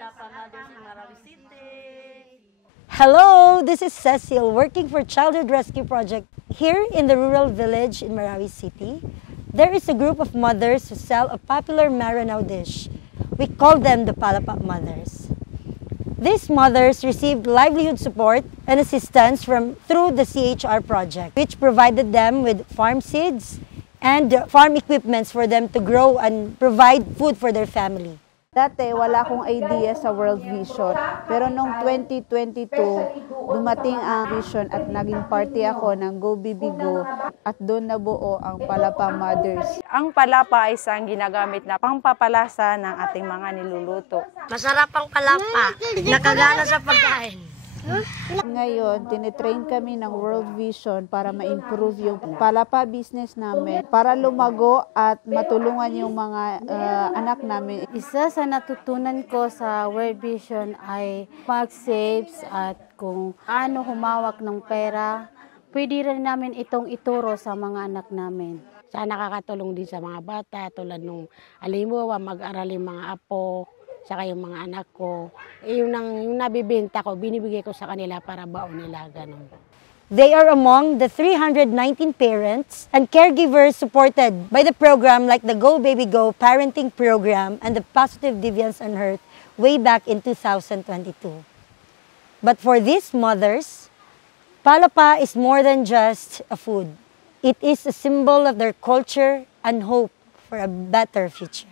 Palapa Mothers in Marawi City. Hello, this is Cecil working for Childhood Rescue Project here in the rural village in Marawi City. There is a group of mothers who sell a popular Maranao dish. We call them the Palapa Mothers. These mothers received livelihood support and assistance through the CHR project, which provided them with farm seeds and farm equipments for them to grow and provide food for their family. Dati, wala akong idea sa World Vision. Pero noong 2022, dumating ang Vision at naging party ako ng Go Baby Go at doon nabuo ang Palapa Mothers. Ang palapa ay isang ginagamit na pangpapalasa ng ating mga niluluto. Masarap ang palapa. Nakagana sa pagkain. Ngayon, tinitrain kami ng World Vision para ma-improve yung palapa business namin, para lumago at matulungan yung mga anak namin. Isa sa natutunan ko sa World Vision ay mag-saves at kung ano humawak ng pera, pwede rin namin itong ituro sa mga anak namin. Sana nakakatulong din sa mga bata tulad nung alimuwa, mag-aral yung mga apo, saka yung mga anak ko. Yung nabibenta ko, binibigay ko sa kanila para baon nila, ganun. They are among the 319 parents and caregivers supported by the program like the Go Baby Go parenting program and the Positive Deviance Unearthed way back in 2022. But for these mothers, palapa is more than just a food. It is a symbol of their culture and hope for a better future.